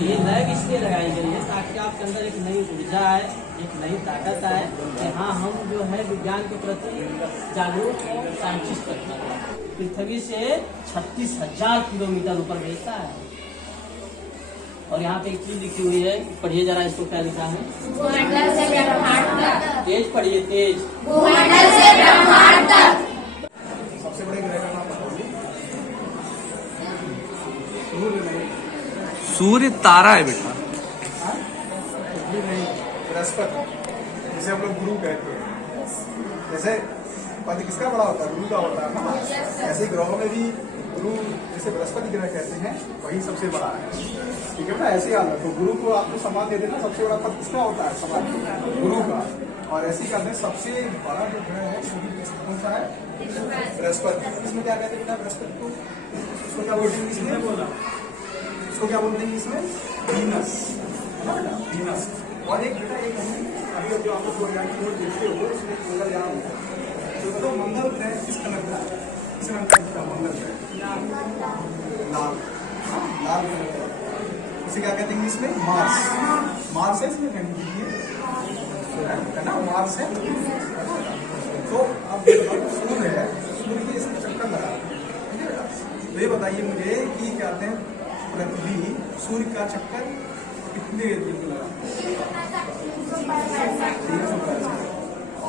ये लैग इसलिए लगाई गई है ताकि आपके अंदर एक नई ऊर्जा आए, एक नई ताकत आए कि हाँ हम जो है विज्ञान के प्रति जागरूक और साइंटिस्ट करते हैं। पृथ्वी से 36,000 किलोमीटर ऊपर भेजता है। और यहाँ पे एक चीज लिखी हुई है, पढ़िए जरा इसको, क्या लिखा है? भूमंडल से ब्रह्मांड तक। तेज पढ़िए, तेज। भूमंडल से ब्रह्मांड तक। सबसे बड़े ग्रह का नाम बताइए। सूर्य तारा है बेटा। बृहस्पति, जिसे हम लोग गुरु कहते हैं। जैसे पति किसका बड़ा होता है? गुरु का होता है ना। ऐसे ग्रहों में भी गुरु, जैसे बृहस्पति ग्रह कहते हैं, वही सबसे बड़ा है। ठीक है ना? ऐसे याद रखो, गुरु को आपको सम्मान दे देना। सबसे बड़ा पद किसका होता है? सम्मान गुरु का। और ऐसे ही कहते हैं सबसे बड़ा जो ग्रह है कौन सा है? बृहस्पति। इसमें क्या कहते हैं बेटा बृहस्पति को? इसको क्या बोलते हैं? इसमें बोला इसको क्या बोलते हैं? इसमें वीनस, वीनस। और एक बेटा एक अभी जो आप लोग देखते हो इसमें मंगलयान है। तो मंगल ग्रह किसका लगता है? किस रंग का मंगल ग्रह? लाल, लाल ग्रह। उसे क्या कहते हैं इंग्लिश में? मार्स। मार्स है इसमें है ना, मार्स है। तो अब सूर्य है, सूर्य के इसमें चक्कर लगा। तो ये बताइए मुझे कि क्या कहते हैं पृथ्वी सूर्य का चक्कर कितने दिन में लगा? 365।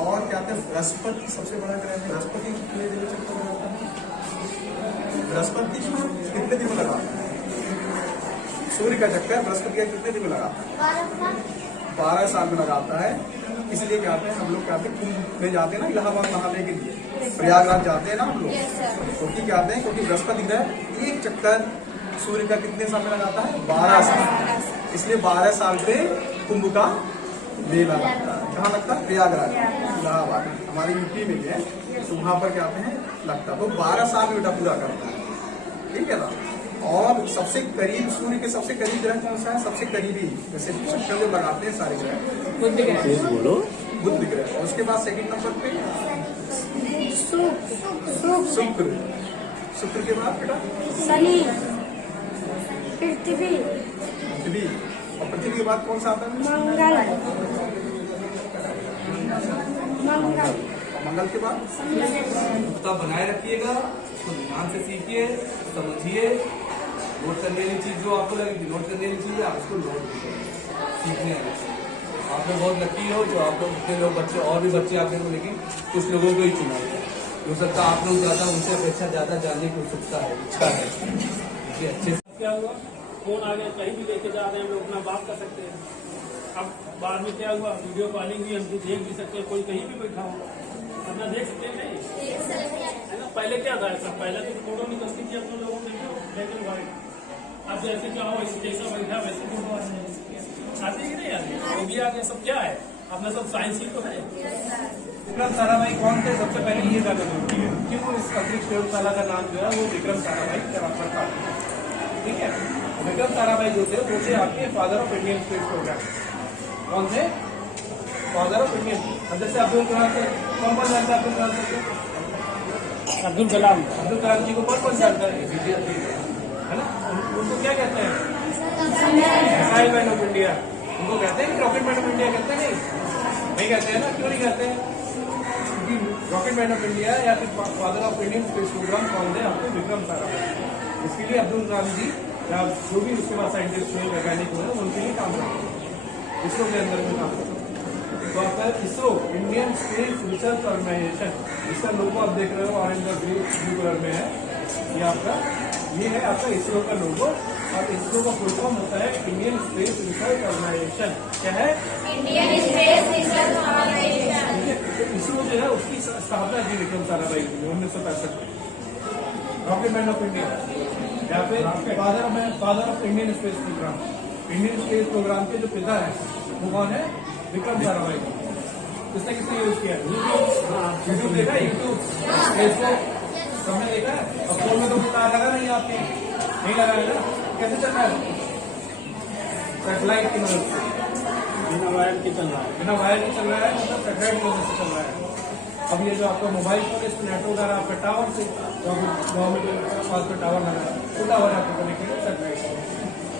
और क्या कहते हैं बृहस्पति सबसे बड़ा ग्रह है। बृहस्पति कितने दिन में चक्कर लगाता है? बृहस्पति कितने दिन में लगाता है? सूर्य का चक्कर बृहस्पति का कितने दिन में लगाता है? 12 साल में लगाता है। इसलिए क्या कहते हैं हम लोग कहते हैं कुंभ में जाते हैं ना, इलाहाबाद नहाने के लिए प्रयागराज जाते हैं ना हम लोग। क्योंकि क्या कहते हैं? क्योंकि बृहस्पति ग्रह एक चक्कर सूर्य का कितने साल में लगाता है? 12 साल। इसलिए 12 साल पे कुंभ का मेला लगता है। कहाँ लगता है? प्रयागराज, इलाहाबाद, हमारे यूपी में है। तो वहां पर क्या कहते हैं लगता है। वो 12 साल में बेटा पूरा करता है। ठीक है ना? और सबसे करीब, सूर्य के सबसे करीब ग्रह कौन सा है? सबसे करीबी, जैसे चक्कर जो लगाते हैं सारे ग्रह, बुध ग्रह। बोलो बुध ग्रह। और उसके बाद सेकंड नंबर पे शुक्र। शुक्र के बाद बेटा शनि, पृथ्वी, पृथ्वी। और पृथ्वी के बाद कौन सा आता है? मंगल, मंगल। मंगल के बाद तो बनाए रखिएगा, उसको ध्यान से सीखिए, समझिए। नोट करने वाली चीज जो आपको लगेगी, नोट करने वाली चीज आप उसको नोट कीजिए, सीखने वाली। आप लोग बहुत लकी हो जो आप लोग इतने लोग बच्चे, और भी बच्चे आते हैं, लेकिन कुछ लोगों को ही चुना हो सकता है आप लोग ज्यादा उनसे अपेक्षा ज्यादा जानने की उत्सुकता है, इच्छा है। अच्छे से क्या हुआ? फोन आ गया, कहीं भी लेके जा रहे हैं हम लोग, अपना बात कर सकते हैं। अब बाद में क्या हुआ? वीडियो कॉलिंग भी हम देख भी सकते हैं, कोई कहीं भी बैठा हो अपना देख सकते हैं। नहीं है ना? पहले क्या था ऐसा? पहले तो फोटो निकलती थी अपने लोगों में ब्लैक एंड व्हाइट। अब जैसे चाहो जैसा बैठा वैसे फोटो आती कि नहीं आती? वो भी आ गया। सब क्या है अपना, सब साइंस ही तो है। विक्रम साराभाई कौन थे? सबसे पहले ये जाना जरूरी है क्यों इस अंतरिक्ष प्रयोगशाला का नाम जो है वो विक्रम साराभाई रखा। ठीक है? विक्रम साराभाई जो थे वो थे आपके father of Indian space programme. कौन थे? Father of Indian. जैसे अब्दुल कलाम से कौन कौन जानता है? अब्दुल कलाम से अब्दुल कलाम, अब्दुल कलाम जी को कौन कौन जानता है ना? उनको क्या कहते हैं? Missile man of India. उनको कहते हैं रॉकेट मैन ऑफ इंडिया, कहते हैं नहीं कहते हैं ना? क्यों नहीं कहते हैं? क्योंकि रॉकेट मैन ऑफ इंडिया या फिर father of Indian space programme कौन थे? आपको विक्रम साराभाई। इसके लिए अब्दुल कलाम जी या जो भी उसके बाद साइंटिस्ट हुए, वैज्ञानिक हुए, उनके लिए काम करते हैं, इसरो के अंदर में काम करते हैं। तो आपका ISRO Indian space research organisation, इसका लोगो आप देख रहे हो ऑरेंज और ब्लू कलर में है। ये है आपका इसरो का लोगो। और इसरो का फुल फॉर्म होता है इंडियन स्पेस रिसर्च ऑर्गेनाइजेशन। क्या है? Indian space research organisation. तो इसरो जो है उसकी स्थापना की विक्रम साराभाई की 1965 में। रॉकेट मैन ऑफ इंडिया या फिर father of Indian space programme. Indian space programme के जो पिता है वो कौन है? विक्रम साराभाई। इसने किसने यूज किया? यूट्यूब देखा? यूट्यूब, फेसबुक सबने देखा है। अब फोन में तो लगा नहीं, आपके नहीं लगा है ना? कैसे चल रहा है? सैटेलाइट की मदद से, बिना वायर के चल रहा है। बिना वायर के चल रहा है, मतलब सैटेलाइट की मदद से चल रहा है। अब ये जो आपका मोबाइल फोन, इसमें नेटवर्क आ रहा है आपका टावर से, गवर्नमेंट के पास में टावर लगा है, तो टावर आपको कनेक्टेड है सैटेलाइट।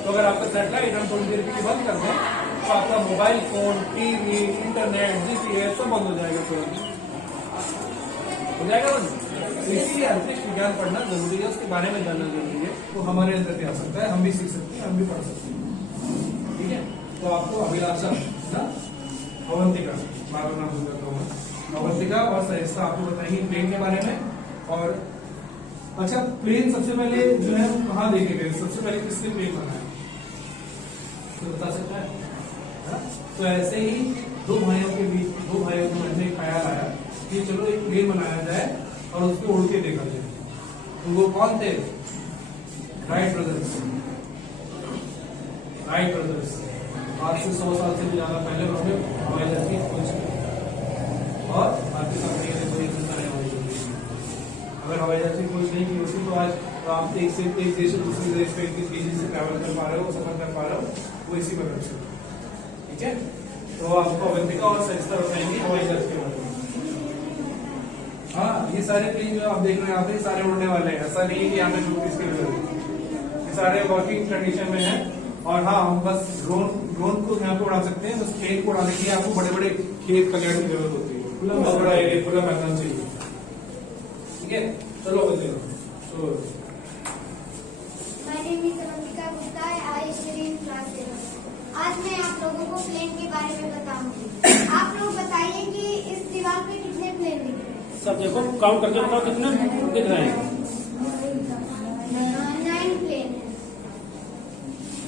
तो अगर आपका सेटेलाइट हम थोड़ी देर के लिए बंद कर दें तो आपका mobile phone, TV, internet, GPS सब बंद हो जाएगा तुरंत। हो जाएगा बंद। तो इसीलिए अंतरिक्ष विज्ञान पढ़ना जरूरी है, उसके बारे में जानना जरूरी है। तो हमारे अंदर भी आ सकता है, हम भी सीख सकते हैं, हम भी पढ़ सकते हैं। ठीक है, तो आपको अभिलाषा ना अवंतिका, बार नाम भूल जाता हूँ, अवंतिका और सरिस्ता आपको बताएंगे प्लेन के बारे में। और अच्छा, प्लेन सबसे पहले जो है कहाँ देखे गए, सबसे पहले किसने प्लेन बनाया तो बता सकता है? तो ऐसे ही दो भाइयों के मन में ख्याल आया कि चलो एक प्लेन बनाया जाए और उसको उड़ के देखा जाए। तो वो कौन थे? Wright brothers. राइट ब्रदर्स आज से 100 साल से भी ज्यादा पहले उन्होंने हवाई जहाज की खोज की और भारतीय कंपनी ने कोई अगर हवाई जहाज की खोज नहीं की होती तो आज आप एक देश से दूसरे देश पे इतनी तेजी से ट्रैवल कर पा रहे हो, सफर कर पा रहे हो, वो इसी वजह से। ठीक है, तो आपको अवंतिका और सरिस्ता बताएंगे हवाई जहाज के बारे में। हाँ, ये सारे प्लेन जो आप देख रहे हैं यहाँ पे सारे उड़ने वाले हैं, ऐसा नहीं है कि यहाँ पे नोटिस के लिए, ये सारे वर्किंग कंडीशन में है। और हाँ, हम बस ड्रोन को यहाँ पे उड़ा सकते हैं, बस प्लेन को उड़ाने के लिए आपको बड़े बड़े खेत खलिहान की जरूरत होती है, खुला बड़ा एरिया, खुला मैदान चाहिए। ठीक है, चलो बताइए। तो My name is Avantika Gupta. I study in class 7. आज मैं आप लोगों को प्लेन के बारे में बताऊंगी। आप लोग बताइए कि इस दीवार पे कितने प्लेन दिख रहे हैं? सब देखो, काउंट करके बताओ कितने दिख रहे हैं। 9 प्लेन है।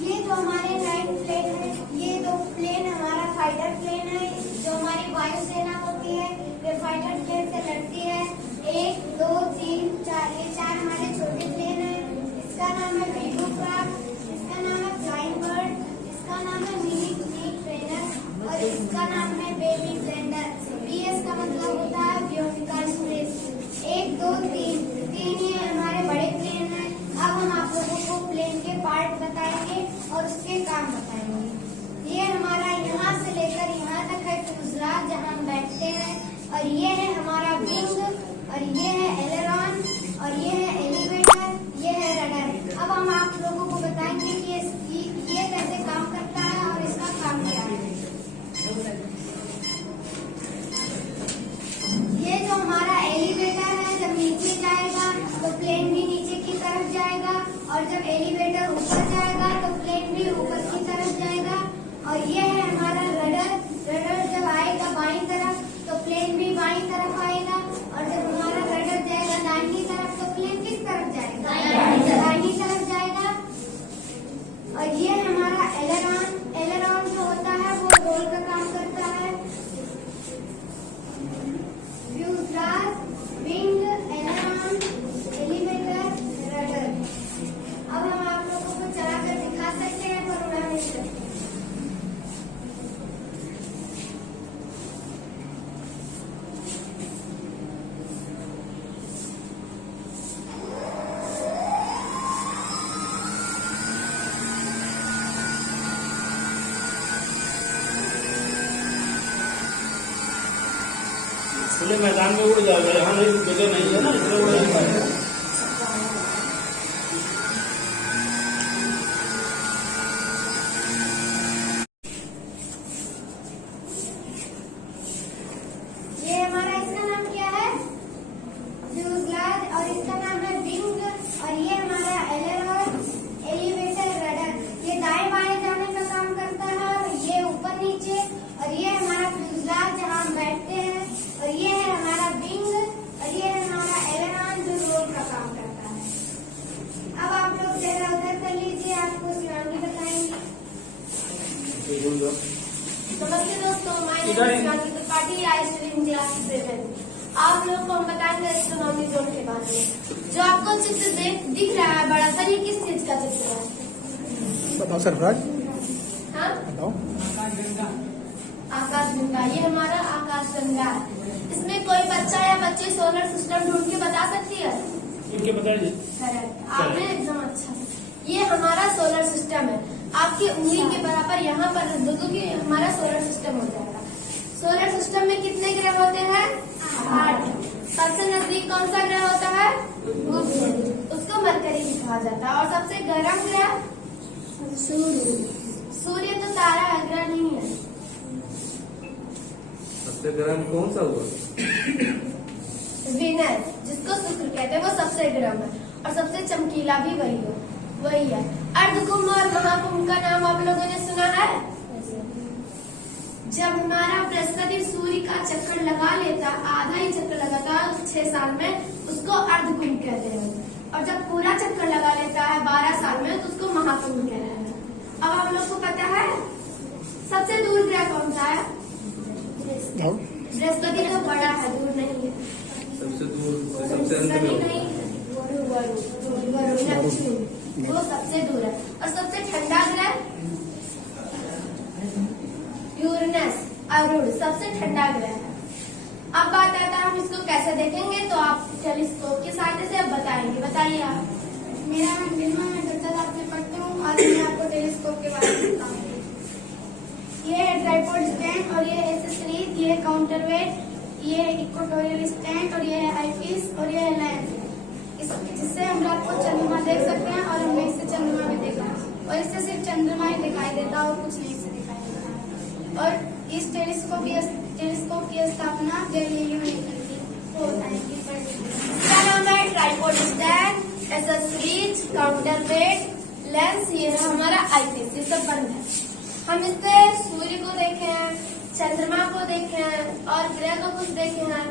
ये जो हमारे 9 प्लेन है, ये 2 प्लेन हमारा फाइटर प्लेन है, जो हमारी वायुसेना होती है, ये फाइटर प्लेन से लड़ती है। 1, 2, 3, 4, ये 4 हमारे छोटे प्लेन है। इसका नाम है वीगो क्राफ्ट, इसका नाम है फ्लाइंग बर्ड, इसका नाम है मिनी ट्रेनर और इसका नाम है बेबी ब्लेंडर। बीएस का मतलब होता है व्योमिका स्पेस। 1, 2, 3 ये हमारे बड़े प्लेन हैं। अब हम आप लोगों को प्लेन के पार्ट बताएंगे और उसके काम बताएंगे। ये हमारा यहाँ से लेकर यहाँ तक है फ्यूजलाज, जहाँ हम बैठते हैं, और ये है हमारा विंग, और ये है एलेरॉन, और ये है एलिवेटर, ये है रडर। अब हम आप लोगों को बताएंगे कि ये कैसे काम करता है और इसका काम क्या है। ये जो हमारा एलिवेटर है, जब नीचे जाएगा तो प्लेन भी नीचे की तरफ जाएगा, और जब एलिवेटर ऊपर जाएगा तो प्लेन भी ऊपर की तरफ जाएगा। और ये है हमारा रडर। रडर जब आएगा बाईं तरफ तो प्लेन भी बाईं तरफ आएगा, और जब हमारा रडर जाएगा दाहिनी तरफ तो प्लेन किस तरफ जाएगा? दाहिनी तरफ जाएगा। और ये हमारा एलेरॉन। एलेरॉन जो होता है वो रोल का काम करता है। Fuselage, wing, aileron, elevator, rudder. अब हम आप लोगों को चलाकर दिखा सकते हैं पर उड़ा नहीं सकते। खुले मैदान में उड़ जाएगा, यहाँ नहीं जगह नहीं है ना, इसलिए उड़ नहीं पाएगा। ये हमारा, इसका नाम क्या है? फ्यूजलाज, और इसका नाम है विंग, और ये हमारा एलेरॉन, एलिवेटर, रडर। ये दाएं बाएं जाने का काम करता है, और ये ऊपर नीचे। और ये हमारा फ्यूजलाज जहाँ हम बैठते हैं, और ये है हमारा विंग, और ये है हमारा एलेरॉन जो रोल का काम करता है। अब आप लोग जरा उधर कर लीजिए, आपको शिवांगी बताएंगी। नमस्ते दोस्तों, मैं Shivangi Tripathi, I study in class 7। आप लोग को हम बताएंगे एस्ट्रोनॉमी जोन के बारे में। जो आपको चित्र दिख रहा है बड़ा सा, ये किस चीज का चित्र है? बताओ सरफराज, हाँ, बताओ। आकाशगंगा। ये हमारा आकाशगंगा है। इसमें कोई बच्चा या बच्ची सोलर सिस्टम ढूंढ के बता सकती है? इनके बताइए। करेक्ट, आपने एकदम अच्छा। ये हमारा सोलर सिस्टम है। आपकी उंगली के बराबर यहाँ पर रख दो कि हमारा सोलर सिस्टम हो जाएगा। सोलर सिस्टम में कितने ग्रह होते हैं? 8। सबसे नजदीक कौन सा ग्रह होता है? बुध। उसको मरकरी भी कहा जाता है। और सबसे गर्म ग्रह सूर्य तो तारा है, ग्रह नहीं है। सबसे गर्म कौन सा हुआ? वीनस, जिसको शुक्र कहते हैं, वो सबसे गर्म है और सबसे चमकीला भी वही है। अर्धकुंभ और महाकुंभ का नाम आप लोगों ने सुना है? जब हमारा बृहस्पति सूर्य का चक्कर लगा लेता, आधा ही चक्कर लगाता 6 साल में, उसको अर्धकुंभ कहते हैं। और जब पूरा चक्कर लगा लेता है 12 साल में, तो उसको महाकुंभ कहते हैं। अब आप लोग को पता है सबसे दूर ग्रह कौन सा है? बृहस्पति तो बड़ा है, दूर नहीं है। सबसे दूर, सबसे अंत में होगा। नेपच्यून, वो सबसे दूर है। और सबसे ठंडा ग्रह यूरेनस, अरुण, सबसे ठंडा ग्रह है। अब बात आता है हम इसको कैसे देखेंगे, तो आप टेलीस्कोप की सहायता से अब बताएंगे। बताइए आप। मेरा नाम बिल्मा, मैं कक्षा 7 में पढ़ती हूँ। आज मैं आपको टेलीस्कोप के बारे में बताऊंगी। ये है ट्राइपॉड स्टैंड और ये एक्सेसरीज, ये काउंटरवेट, ये इक्वेटोरियल स्टैंड और ये है आईपीस और ये है लेंस, जिससे हम रात को चंद्रमा देख सकते हैं। और हमने इससे चंद्रमा भी देखा और इससे सिर्फ चंद्रमा ही दिखाई देता और कुछ नहीं से दिखाई देता। और इस टेलीस्कोप की स्थापना गैलीलियो ने की थी। इसका नाम है tripod stand, accessories, counterweight, lens, ये है हमारा आईपीस। ये सब बंद है। हम इससे सूर्य को देखे हैं, चंद्रमा को देखे हैं और ग्रह को कुछ देखे हैं।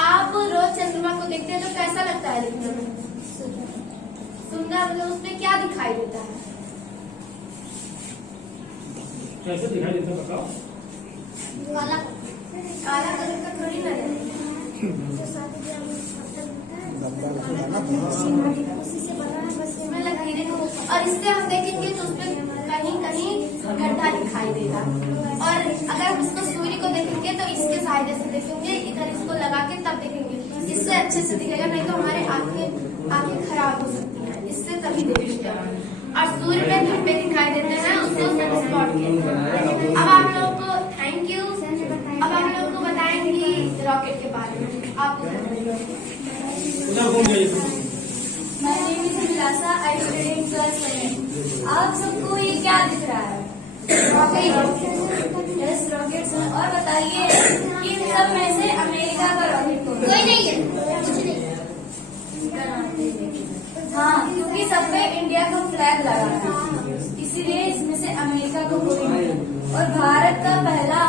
आप रोज चंद्रमा को देखते हैं तो कैसा लगता है दिखने में? सुंदर। मतलब उसमें क्या दिखाई देता है? कैसे दिखाई देता बताओ? काला काला कलर का थोड़ी ना रहता उसमें लकीरें हो। और इससे हम देखेंगे तो उसमें कहीं कहीं गड्ढा दिखाई देगा। और अगर हम इसको सूर्य को देखेंगे तो इसके सहायता से देखेंगे, इधर इसको लगा के तब देखेंगे, इससे अच्छे से दिखेगा। नहीं तो हमारे आंखें खराब हो सकती हैं, इससे तभी देखेंगे। और सूर्य में धब्बे दिखाई देते हैं, उसको सनस्पॉट कहते हैं। अब आप लोगों को थैंक यू। अब आप लोगों को बताएंगी रॉकेट के बारे में। आप उधर घूम जाइए। My name is Vilasa. I study in class 7. आप सबको ये क्या दिख रहा है? रॉकेट। Yes, rocket. और बताइए कि इन सब में से अमेरिका का रॉकेट कोई नहीं है? कुछ नहीं। हाँ, क्योंकि सब पे इंडिया का फ्लैग लगा है, इसीलिए इसमें से अमेरिका को कोई नहीं। और भारत का पहला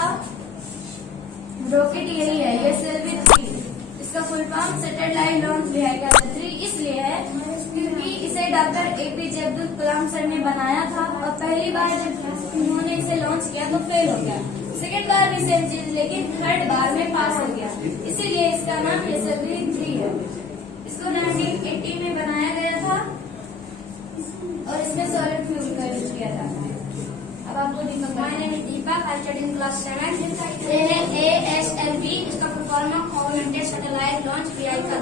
रॉकेट यही है, ये SLV-3। इसका full form satellite launch vehicle 3 इसलिए है क्योंकि इसे doctor APJ Abdul Kalam sir ने बनाया था। और पहली बार जब उन्होंने इसे लॉन्च किया तो फेल हो गया, सेकेंड बार भी सेल चीज, लेकिन थर्ड बार में पास हो गया, इसीलिए इसका नाम SLV-3 है। इसको 1980 में बनाया गया था और इसमें सॉलिड फ्यूल का यूज किया जाता है। अब आपको दीपक दीपक आई स्टडी इन क्लास 7। ये है ASLV, इसका फुल फॉर्म है ऑरिएंटेड सैटेलाइट लॉन्च व्हीकल।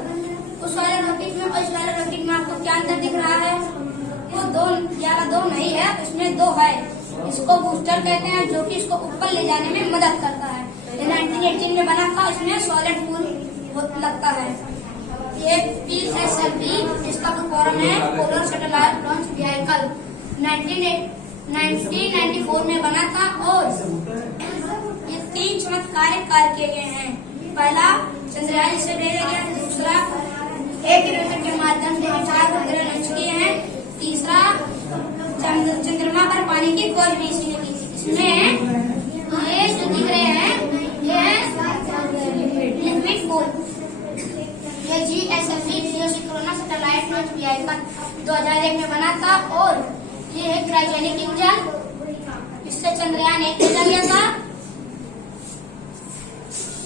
उस वाले रॉकेट में और इस वाले रॉकेट में आपको क्या अंतर दिख रहा है? वो दो नहीं है, उसमें 2 है। इसको बूस्टर कहते हैं, जो कि इसको ऊपर ले जाने में मदद करता है। ये 1918 में बना था, इसमें सॉलिड फ्यूल लगता है। ये PSLV, इसका फुल फॉर्म है पोलर सैटेलाइट लॉन्च व्हीकल, 1994 में बना था। और ये 3 चमत्कारिक कार्य किए गए हैं। पहला, चंद्रयान इसे भेजा गया। दूसरा, 1 किलोमीटर के माध्यम से 4 उपग्रह लॉन्च किए हैं। तीसरा, चंद्रमा पर पानी की खोज भी इसी ने की थी। इसमें ये जो दिख रहे हैं ये लिक्विड फूड, ये GSLV geosynchronous satellite launch vehicle 2001 में बना था। और ये है क्रायोजेनिक इंजन, इससे चंद्रयान 1 भेजा गया था।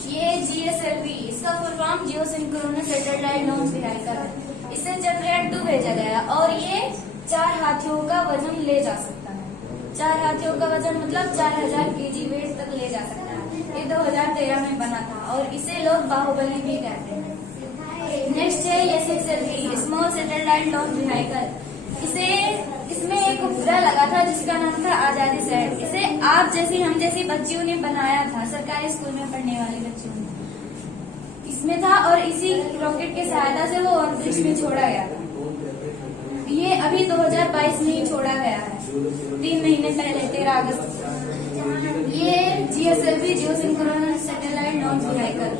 ये GSLV, इसका full form geosynchronous satellite launch vehicle है, इससे चंद्रयान 2 भेजा गया। और ये 4 हाथियों का वजन ले जा सकता है। 4 हाथियों का वजन मतलब 4000 kg वेट तक ले जा सकता है। ये 2013 में बना था और इसे लोग बाहुबली भी कहते हैं। नेक्स्ट है SXLV, small satellite launch vehicle. इसमें एक उपग्रह लगा था जिसका नाम था आजादी सैट। इसे आप जैसी हम जैसी बच्चियों ने बनाया था, सरकारी स्कूल में पढ़ने वाली बच्चियों ने इसमें था। और इसी रॉकेट की सहायता से वो अंतरिक्ष में छोड़ा गया था। ये अभी 2022 में ही छोड़ा गया है। 3 महीने पहले 13 अगस्त ये GSLV जियो सिंक्रोनस सैटेलाइट लॉन्च व्हीकल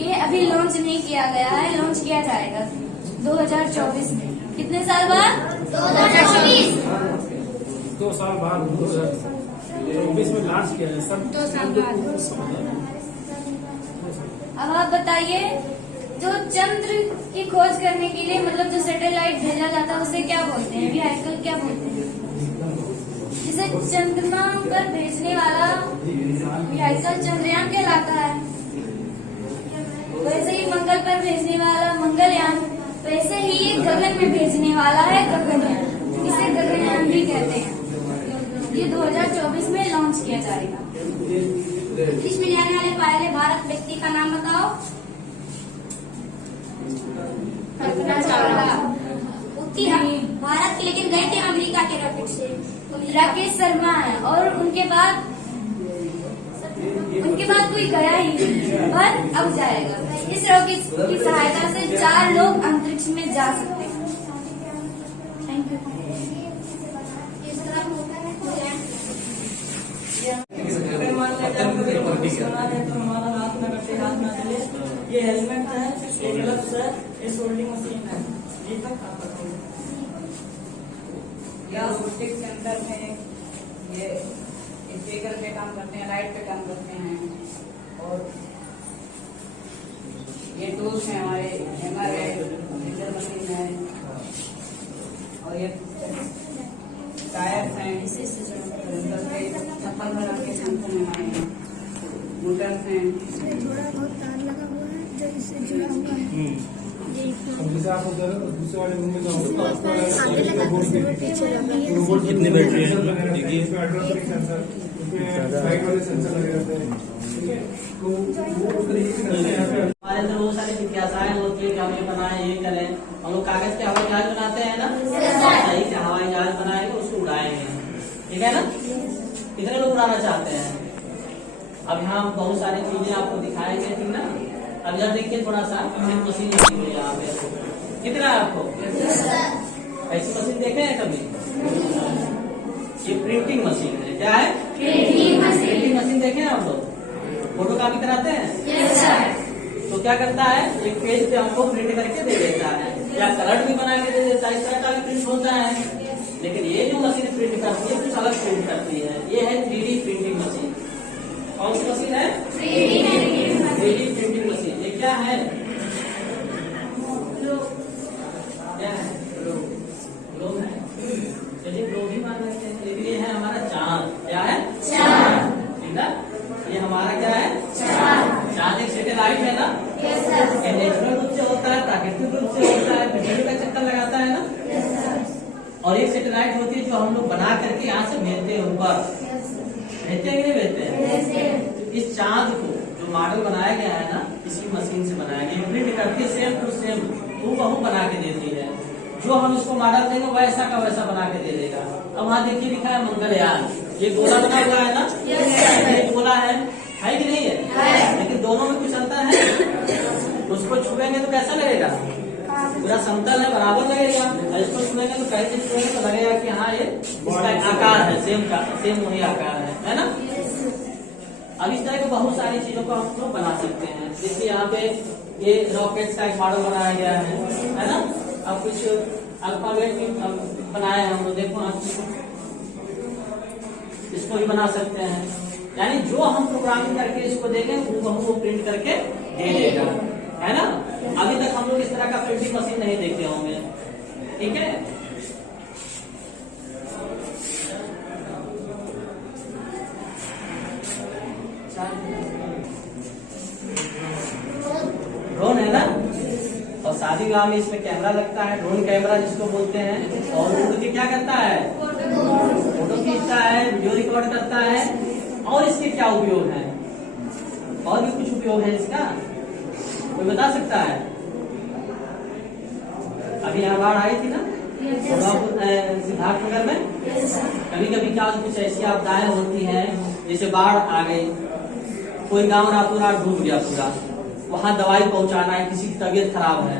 ये अभी लॉन्च नहीं किया गया है, लॉन्च किया जाएगा 2024 में। कितने साल बाद? 2024। 2 साल बाद 2024 में लॉन्च किया है सर। 2 साल बाद। अब आप बताइए, जो चंद्र की खोज करने के लिए मतलब जो सैटेलाइट भेजा जाता है उसे क्या बोलते हैं? व्हीकल क्या बोलते हैं? जिसे चंद्रमा पर भेजने वाला व्हीकल चंद्रयान कहलाता है। वैसे ही मंगल पर भेजने वाला मंगलयान, वैसे ही गगन में भेजने वाला है गगनयान, इसे गगनयान भी कहते हैं। ये 2024 में लॉन्च किया जाएगा। इसमें जाने वाले पहले भारत व्यक्ति का नाम बताओ। कल्पना चावला। भारत के लेकिन गए थे अमेरिका के रॉकेट से राकेश शर्मा है, और उनके बाद कोई गया ही नहीं, पर अब जाएगा। इस रॉकेट की सहायता से 4 लोग अंतरिक्ष में जा सकते हैं। Thank you. अगर मान लीजिए आपको बना है तो हमारा हाथ में रखे, हाथ में चले। ये हेलमेट है, ये ग्लव्स है, ये सोल्डिंग मशीन है। ये तक आप बताइए। या रोबोटिक सेंटर में ये इंटीग्रेटर पे काम करते हैं, लाइट पे काम करते हैं, और ये टूल्स हैं हमारे, हैमर है, मीटर मशीन है, और ये टायर्स हैं, चप्पल लगा के सेंसर में हमारे मोटर्स हैं। थोड़ा बहुत तार लगा हुआ है जो इससे जुड़ा हुआ है। जैसे आप उधर दूसरे वाले रूम में जाओगे आगे लगा के पीछे लगा है। कितनी बैटरी है? देखिए इसमें हाइड्रोलिक सेंसर, इसमें साइड वाले सेंसर लगे रहते हैं, ठीक है। तो वो उस तरीके से करते हैं। हमारे अंदर बहुत सारी जिज्ञासाएं होती है कि हम ये बनाए, ये करें। हम लोग कागज के हवाई जहाज बनाते हैं ना, सही से हवाई जहाज बनाएंगे, उसको उड़ाएंगे, ठीक है ना। कितने लोग उड़ाना चाहते हैं? अब यहाँ बहुत सारी चीजें आपको दिखाएंगे, ठीक ना। अब जब देखिए थोड़ा सा मशीन लगी हुई है यहाँ पे, कितना है आपको? ऐसी मशीन देखे हैं कभी? ये प्रिंटिंग मशीन है। क्या है? प्रिंटिंग मशीन देखे हैं आप लोग? फोटो कॉपी कराते हैं तो क्या करता है, एक पेज पे हमको प्रिंट करके दे देता है, या कलर भी बना के दे देता है। इस तरह का भी प्रिंट होता है। लेकिन ये जो मशीन प्रिंट करती है कुछ अलग प्रिंट करती है। ये है 3D प्रिंटिंग मशीन। कौन सी मशीन है? 3D printing machine. ये क्या है? क्या है? ग्लोब है। चलिए ग्लोब ही मान लेते हैं। लेकिन ये है हमारा चांद। क्या है? चांद। ठीक है, ये हमारा क्या है? चांद एक सैटेलाइट है ना। ये नेचुरल रूप से होता है, प्राकृतिक रूप से होता है, बिजली का चक्कर लगाता है ना। और एक सैटेलाइट होती है जो हम लोग बना करके यहाँ से भेजते हैं ऊपर। भेजते हैं कि नहीं भेजते हैं? इस चांद को जो मॉडल बनाया गया है ना, इसी मशीन से बनाया गया। प्रिंट करके सेम टू सेम हूबहू बना के देती है। जो हम इसको मॉडल देंगे वैसा का वैसा बना के दे देगा। अब वहाँ देखिए लिखा है मंगलयान। ये गोला बना हुआ है ना, ये गोला है कि नहीं है? लेकिन दोनों में कुछ अंतर है। उसको छुएंगे तो कैसा लगेगा? पूरा समतल है, बराबर लगेगा। और इसको छुएंगे तो कहीं से छुएंगे तो लगेगा कि हाँ ये इसका आकार है, सेम वही आकार है ना। अब इस तरह की बहुत सारी चीजों को हम लोग बना सकते हैं। जैसे यहाँ पे ये रॉकेट का एक मॉडल बनाया गया है ना। अब कुछ अल्फाबेट भी बनाया है हम लोग। देखो आप इसको भी बना सकते हैं। यानी जो हम प्रोग्रामिंग करके इसको देंगे वो प्रिंट करके दे देगा, है ना। अभी तक हम लोग इस तरह का प्रिंटिंग मशीन नहीं देखे होंगे, ठीक है। ड्रोन है ना, और शादी विवाह में इसमें कैमरा लगता है, ड्रोन कैमरा जिसको बोलते हैं। और उड़ के क्या करता है? फोटो खींचता है, वीडियो रिकॉर्ड करता है। और इसके क्या उपयोग है? और भी कुछ उपयोग है इसका, कोई बता सकता है? अभी यहाँ बाढ़ आई थी ना सिद्धार्थनगर में। कभी कभी क्या कुछ ऐसी आपदाएं होती हैं, जैसे बाढ़ आ गई, कोई गांव रातों रात डूब गया पूरा, वहां दवाई पहुंचाना है, किसी की तबीयत खराब है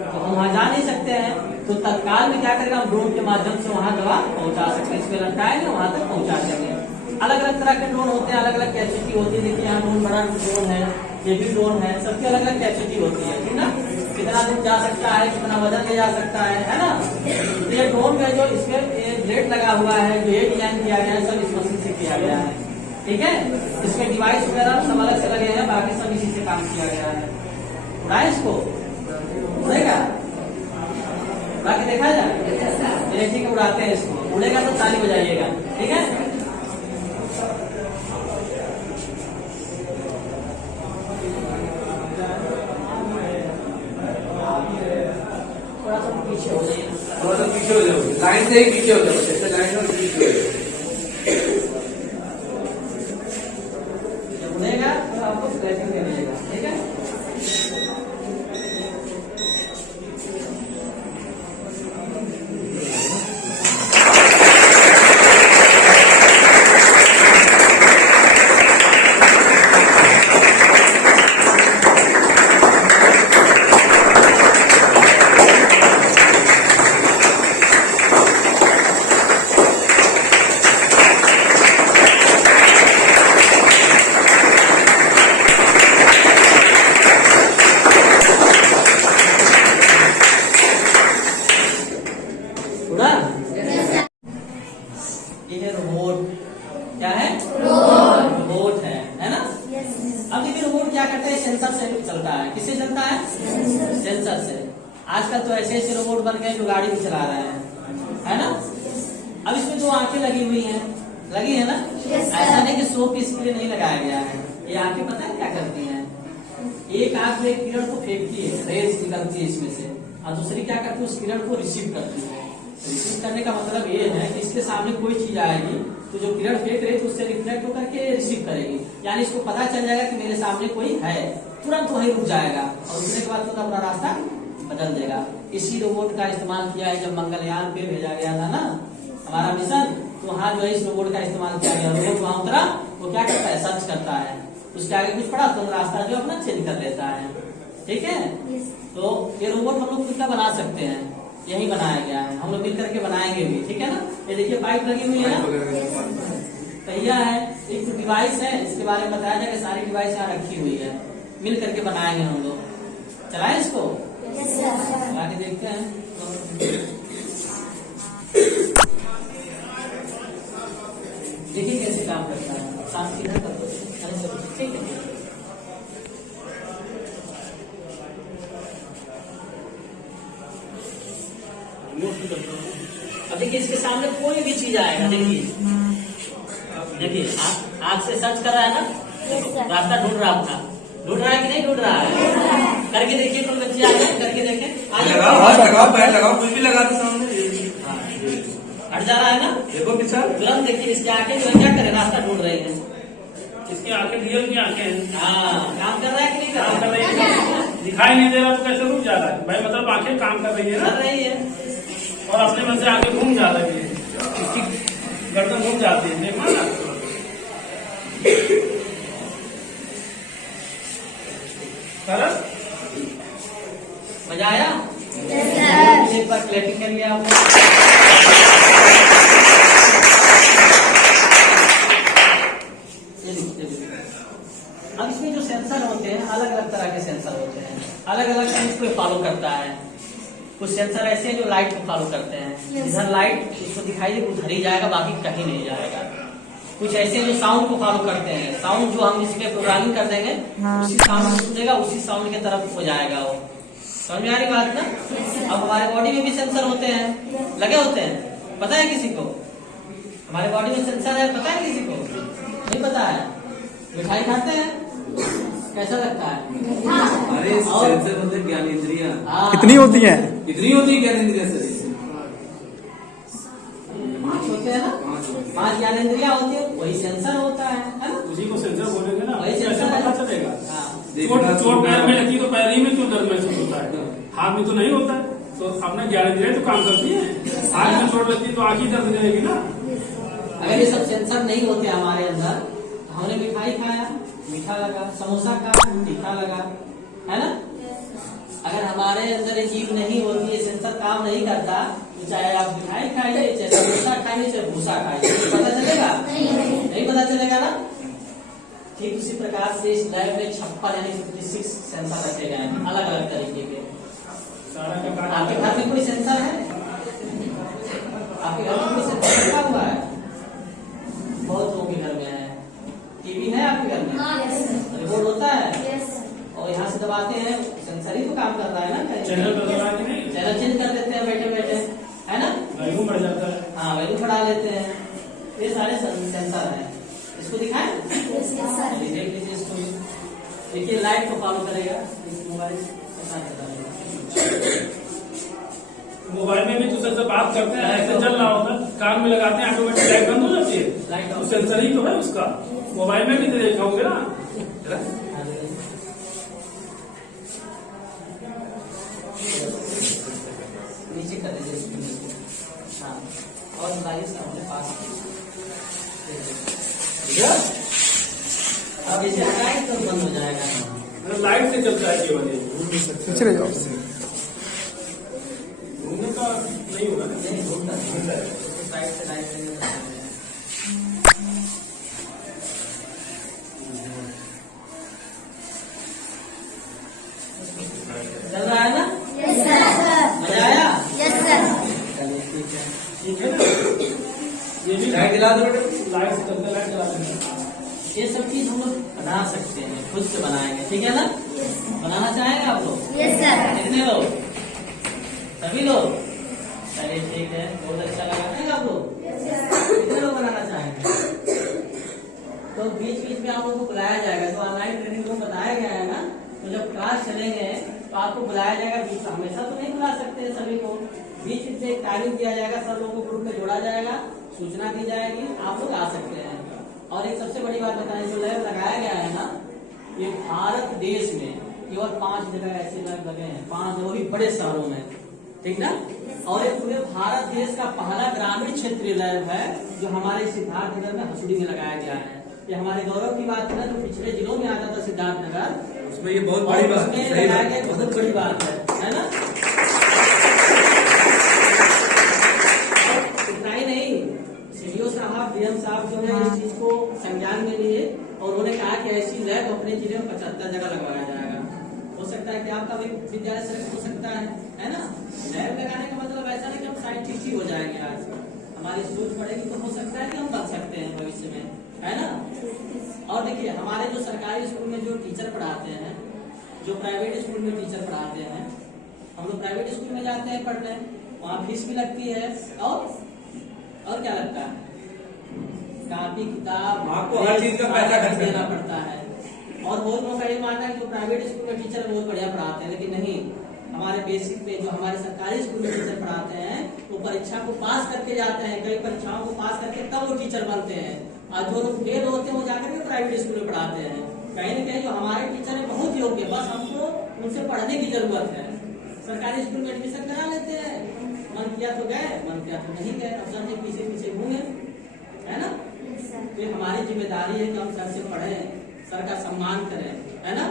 तो हम वहां जा नहीं सकते हैं। तो तत्काल में क्या करेगा, हम ड्रोन के माध्यम से वहां दवा पहुंचा सकते हैं। इसमें लटकाएंगे वहां तक पहुंचा देंगे। अलग अलग तरह के ड्रोन होते हैं, अलग अलग कैपेसिटी होती है। देखिए यहाँ ड्रोन, बड़ा ड्रोन है, ये भी ड्रोन है, सबकी अलग अलग कैपेसिटी होती है, ठीक ना। कितना दूर जा सकता है, कितना वजन ले जा सकता है ना। ये ड्रोन में जो इसमें ब्लेड लगा हुआ है, जो ये डिजाइन किया गया है, सब इस मशीन से किया गया है, ठीक है। इसमें डिवाइस वगैरह सब अलग से लगे हैं, बाकी सब इसी से काम किया गया है। उड़ाए इसको, उड़ेगा, उड़ा के देखा जाए, ठीक है, उड़ाते हैं इसको। उड़ेगा तो ताली बजाइएगा, ठीक है। थोड़ा सा पीछे हो जाइए, थोड़ा सा पीछे हो जाओ, लाइन से ही पीछे हो जाओ, जैसे लाइन और पीछे हो जाओ। जब उड़ेगा तो आपको फ्लैशिंग दे मिलेगा, ठीक है। ये है रोबोट, क्या है, रोबोट है ना। अब देखिए रोबोट क्या करते हैं, सेंसर से चलता है। किससे चलता है, सेंसर से। आजकल तो ऐसे ऐसे रोबोट बन गए जो गाड़ी भी चला रहे हैं, है ना। अब इसमें 2 आंखें लगी हुई हैं, लगी है ना। ऐसा नहीं कि शो पीस के लिए नहीं लगाया गया है। ये आंखें पता है क्या करती हैं, एक आंख में एक किरण को फेंकती है, रेज निकलती है इसमें से, और दूसरी क्या करती है, उस किरण को रिसीव करती है। रिसीव करने का मतलब ये है कि इसके सामने कोई चीज आएगी तो जो किरण फेंक रही है उससे रिफ्लेक्ट होकर के रिसीव करेगी। यानी इसको पता चल जाएगा कि मेरे सामने कोई है, तुरंत वहीं रुक जाएगा और रुकने के बाद तो अपना रास्ता बदल देगा। इसी रोबोट का इस्तेमाल किया है जब मंगलयान पे भेजा गया था ना हमारा मिशन, तो वहाँ जो है इस रोबोट का इस्तेमाल किया गया। रोबोट वहां उतरा, वो क्या करता है, सर्च करता है, उसके आगे कुछ पड़ा तो रास्ता जो अपना चेंज कर लेता है, ठीक है। तो ये रोबोट हम लोग खुद का बना सकते हैं, यही बनाया गया है, हम लोग मिल करके बनाएंगे भी, ठीक है ना। ये देखिए पाइप लगी हुई है ना, पहिया है, एक डिवाइस है, इसके बारे में बताया जाए कि सारी डिवाइस यहाँ रखी हुई है, मिल करके बनाएंगे हम लोग। चलाएं इसको, चला के देखते हैं। देखिए कैसे काम करता है, काम सीधा कर दो, ठीक है। अब देखिए इसके सामने कोई भी चीज आएगा, देखिए आग से सर्च कर रहा है ना, रास्ता ढूंढ रहा था, ढूंढ रहा है कि नहीं ढूंढ रहा है, करके देखिए कोई बच्चे आ गए, करके देखें, लगाओ पैर लगाओ, कुछ भी लगा दो सामने, हट जा रहा है ना, देखो पीछा, तुरंत देखिए इसके आके जो क्या करे, रास्ता ढूंढ रहे हैं। इसकी आंखें रियल की आंखें हैं, हाँ काम कर रहा है कि नहीं काम कर कर रही है, दिखाई नहीं दे रहा तो कैसे रुक जा रहा है भाई, मतलब आंखें काम कर रही है ना, रही है, और अपने मन से आगे घूम जा रही है, इसकी गर्दन घूम जाती है, देखना ना। सरस मजा आया, एक बार क्लैपिंग कर लिया आपने। अब इसमें जो सेंसर होते हैं अलग अलग तरह के सेंसर होते हैं, अलग अलग चीज को फॉलो करता है। कुछ सेंसर ऐसे हैं जो लाइट को फॉलो करते हैं, इधर लाइट इसको दिखाई दे उधर ही जाएगा, बाकी कहीं नहीं जाएगा। कुछ ऐसे जो साउंड को फॉलो करते हैं, साउंड जो हम इसमें प्रोग्रामिंग कर देंगे उसी साउंड सुनेगा, उसी साउंड के तरफ हो जाएगा वो। समझ में आ रही बात ना। अब हमारे बॉडी में भी सेंसर होते हैं, लगे होते हैं, पता है किसी को हमारे बॉडी में सेंसर है, पता है किसी को नहीं पता है। मिठाई खाते हैं, कैसा लगता है, अरे सेंसर मतलब ज्ञानेंद्रियां कितनी होती हैं, कितनी होती है ज्ञानेंद्रियां सर, 5 होते हैं ना, 5 ज्ञानेंद्रियां होती है, वही सेंसर होता है ना। उसी को सेंसर बोलेंगे ना, वही कैसे सेंसर पता है। चलेगा। हाँ। चोट पैर में लगी तो पैर ही में क्यों दर्द महसूस होता है, हाथ में तो नहीं होता है, तो अपना ज्ञानेंद्रियां तो काम करती है, हाथ में चोट लगती है तो आंख ही दर्द जाएगी ना। अगर ये सब सेंसर नहीं होते हमारे अंदर, हमने मिठाई खाया मीठा लगा, समोसा खाया तीखा लगा, है ना। अगर हमारे अंदर ये जीव नहीं होती, ये सेंसर काम नहीं करता, तो चाहे आप मिठाई खाइए, चाहे समोसा खाइए, चाहे भूसा खाइए, पता चलेगा? नहीं पता चलेगा ना। ठीक उसी प्रकार से इस लैब में 56 यानी 56 सेंसर रखे गए हैं अलग अलग तरीके के। आपके घर में कोई सेंसर है? आपके घर में कोई सेंसर रखा हुआ है? बहुत लोगों के घर में है। टीवी है आपके घर में? रिमोट होता है और यहाँ से दबाते हैं, सेंसर ही तो काम कर रहा है ना। चैनल चेंज कर देते हैं बैठे बैठे, है ना? वैल्यूम बढ़ जाता है। हाँ, वैल्यूम बढ़ा लेते हैं। ये सारे सेंसर हैं। इसको दिखाएं? देख लीजिए इसको। देखिए लाइट को फॉलो करेगा इस मोबाइल मोबाइल में भी तो सर बात करते हैं, ऐसे चल रहा होता है, कान में लगाते हैं, ऑटोमेटिक लाइट बंद हो जाती है। लाइट तो सेंसर ही तो है उसका। मोबाइल में भी तो देखा होगे ना। नीचे कर दीजिए। हाँ, और लाइट अपने पास अब इसे लाइट तो बंद हो जाएगा। लाइट से चलता है केवल। चले जाओ। घूमने का नहीं होगा ना। नहीं घूमता साइड से लाइट चल रहा है ना? मजा आया? चलिए ठीक है ना। ये भी लाइट जला दो बेटा। लाइट से चलता, लाइट जला देंगे। ये सब चीज हम लोग बना सकते हैं, खुद से बनाएंगे, ठीक है ना? बनाना चाहेंगे आप लोग? कितने लोग? सभी लोग? चलिए ठीक है, बहुत अच्छा लगा है आप लोग? कितने लोग बनाना चाहेंगे? तो बीच बीच में आप लोगों को बुलाया जाएगा। तो ऑनलाइन ट्रेनिंग रूम बताया गया है ना, तो जब क्लास चलेंगे तो आपको बुलाया जाएगा। बीच हमेशा तो नहीं बुला सकते सभी को, बीच बीच में एक टाइमिंग दिया जाएगा, सब लोगों को ग्रुप में जोड़ा जाएगा, सूचना दी जाएगी, आप लोग आ सकते हैं। और एक सबसे बड़ी बात बताएं, जो लैब लगाया गया है ना, ये भारत देश में केवल 5 जगह ऐसे लैब लगे हैं, 5, वो भी बड़े शहरों में, ठीक ना? और ये पूरे भारत देश का पहला ग्रामीण क्षेत्रीय लैब है जो हमारे सिद्धार्थनगर में हसुड़ी में लगाया गया है। ये हमारे गौरव की बात है ना, जो पिछले जिलों में आता था सिद्धार्थनगर, उसमें ये बहुत बड़ी बात है, सही लगाया बात गया, बहुत बड़ी बात है ना? इतना ही नहीं, सीडीओ साहब, डीएम साहब जो है इस चीज को संज्ञान में लिए और उन्होंने कहा कि ऐसी लैब अपने जिले में 75 जगह लगवाया जाएगा। हो सकता है कि आपका भी विद्यालय सेलेक्ट हो सकता है ना? लैब लगाने का मतलब ऐसा नहीं कि हम साइंटिस्ट ही हो जाएंगे। आज हमारी सोच बढ़ेगी तो हो सकता है कि हम बन सकते हैं भविष्य में, है ना? और देखिए, हमारे जो सरकारी स्कूल में जो टीचर पढ़ाते हैं, जो प्राइवेट स्कूल में टीचर पढ़ाते हैं, हम लोग प्राइवेट स्कूल में जाते हैं पढ़ने, वहाँ फीस भी लगती है और क्या लगता है? कापी किताब, आपको हर चीज का पैसा खर्च देना पड़ता है। और बहुत लोगों का ये मानना है कि जो प्राइवेट स्कूल में टीचर बहुत बढ़िया पढ़ाते हैं, लेकिन नहीं, हमारे बेसिक पे जो हमारे सरकारी स्कूल में टीचर पढ़ाते हैं वो परीक्षा को पास करके जाते हैं, कई परीक्षाओं को पास करके तब वो टीचर बनते हैं। और जो लोग फेल होते हैं वो जाकर के प्राइवेट स्कूल में पढ़ाते हैं। कहीं न कहीं जो हमारे टीचर है बहुत योग्य, बस हमको उनसे पढ़ने की जरूरत है। सरकारी स्कूल में एडमिशन करा लेते हैं, मन किया तो गए, मन किया तो नहीं गए, अब सर पीछे पीछे घूमे, है ना? तो हमारी जिम्मेदारी है कि हम सर से पढ़ें, सर का सम्मान करें, है ना?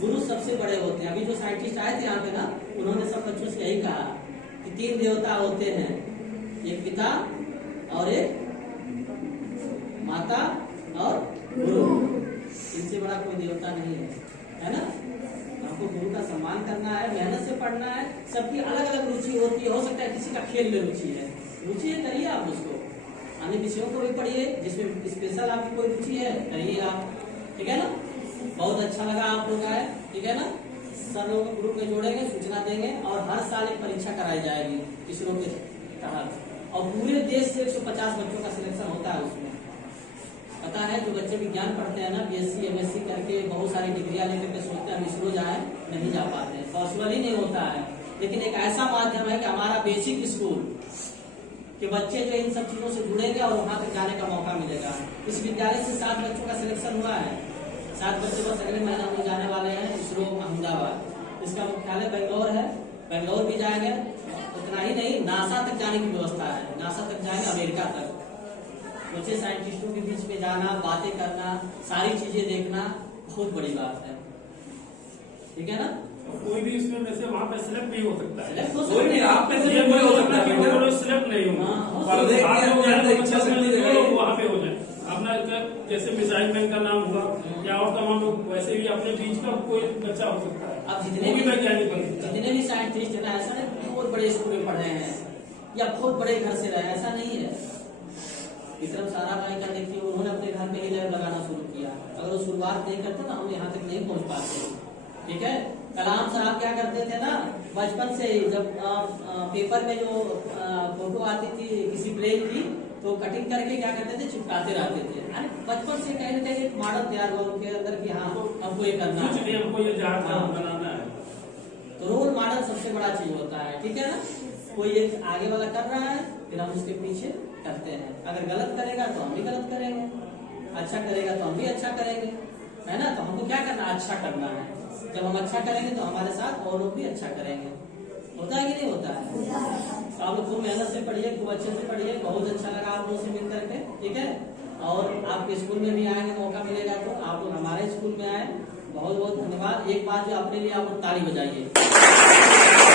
गुरु सबसे बड़े होते हैं। अभी जो साइंटिस्ट आए थे यहाँ पे ना, उन्होंने सब बच्चों से यही कहा कि 3 देवता होते हैं, एक पिता और एक माता और गुरु। इनसे बड़ा कोई देवता नहीं है ना? आपको गुरु का सम्मान करना है, मेहनत से पढ़ना है। सबकी अलग अलग रुचि होती है, हो सकता है किसी का खेल में रुचि है, करिए आप उसको, अन्य विषयों को भी पढ़िए, जिसमें स्पेशल आपकी कोई रुचि है करिए आप, ठीक है ना? बहुत अच्छा लगा आप लोग आए, ठीक है ना? सर लोगों को ग्रुप में जोड़ेंगे, सूचना देंगे और हर साल एक परीक्षा कराई जाएगी इसरो के तहत, और पूरे देश से 150 बच्चों का सिलेक्शन होता है उसमें। पता है, जो बच्चे विज्ञान पढ़ते हैं ना, बीएससी एमएससी करके बहुत सारी डिग्रियां लेकर के सोचते हैं हम इसरो जाए, नहीं जा पाते, पॉसिबल ही नहीं होता है। लेकिन एक ऐसा माध्यम है कि हमारा बेसिक स्कूल के बच्चे जो इन सब चीजों से जुड़ेंगे और वहां तक जाने का मौका मिलेगा। इस विद्यालय से 7 बच्चों का सिलेक्शन हुआ है, 7 बच्चे बस अगले महीना में जाने वाले हैं इसरो अहमदाबाद। इसका मुख्यालय बेंगलोर है, बेंगलोर भी जाएंगे। उतना ही नहीं, नासा तक जाने की व्यवस्था है, नासा तक जाएंगे, अमेरिका तक। सोचिए, साइंटिस्टों के बीच में जाना, बातें करना, सारी चीजें देखना बहुत बड़ी बात है, ठीक है ना? कोई भी इसमें में से वहाँ पे सिलेक्ट भी हो सकता है। Select हो कोई नहीं, आप में से ये कोई हो बोल सकता सकता है। है कि सिलेक्ट नहीं हाँ, होंगे, हो पर सकता है। सात लोग हैं, अंदर इच्छा शक्ति तो दिखाई। वहाँ पे हो जाए। अपना जैसे मिसाइल मैन का नाम हुआ या और तमाम लोग, वैसे भी अपने बीच का कोई बच्चा हो सकता है। अब जितने वो भी भी वैज्ञानिक बन सकता है। जितने भी साइंटिस्ट है ना, ऐसा नहीं कि बहुत बड़े स्कूल में पढ़े हैं या बहुत बड़े घर से रहे, ऐसा नहीं है। विक्रम साराभाई का देखिए, उन्होंने अपने घर में ही लैब लगाना शुरू किया। अगर वो शुरुआत नहीं करते ना, हम यहाँ तक नहीं पहुँच पाते। ठीक है, कलाम साहब क्या करते थे ना, बचपन से ही जब पेपर में जो फोटो आती थी किसी प्लेन की, तो कटिंग करके क्या करते थे, चिपकाते रहते थे। यानी बचपन से कहीं ना कहीं एक मॉडल तैयार हुआ उनके अंदर कि हाँ हमको ये करना है। कुछ नहीं, हमको ये जहाज हाँ। बनाना है। तो रोल मॉडल सबसे बड़ा चीज होता है। ठीक है ना, कोई एक आगे वाला कर रहा है, फिर हम उसके पीछे करते हैं। अगर गलत करेगा तो हम भी गलत करेंगे, अच्छा करेगा तो हम भी अच्छा करेंगे, है ना। तो हमको क्या करना है, अच्छा करना है। जब हम अच्छा करेंगे तो हमारे साथ और लोग भी अच्छा करेंगे। होता है कि नहीं होता है। तो आप लोग खूब मेहनत से पढ़िए, खूब अच्छे से पढ़िए। बहुत अच्छा लगा आप लोगों से मिल करके। ठीक है, और आपके स्कूल में भी आएंगे, मौका मिलेगा तो आप लोग हमारे स्कूल में आए। बहुत बहुत धन्यवाद। एक बार जो अपने लिए आप लोग ताली बजाइए।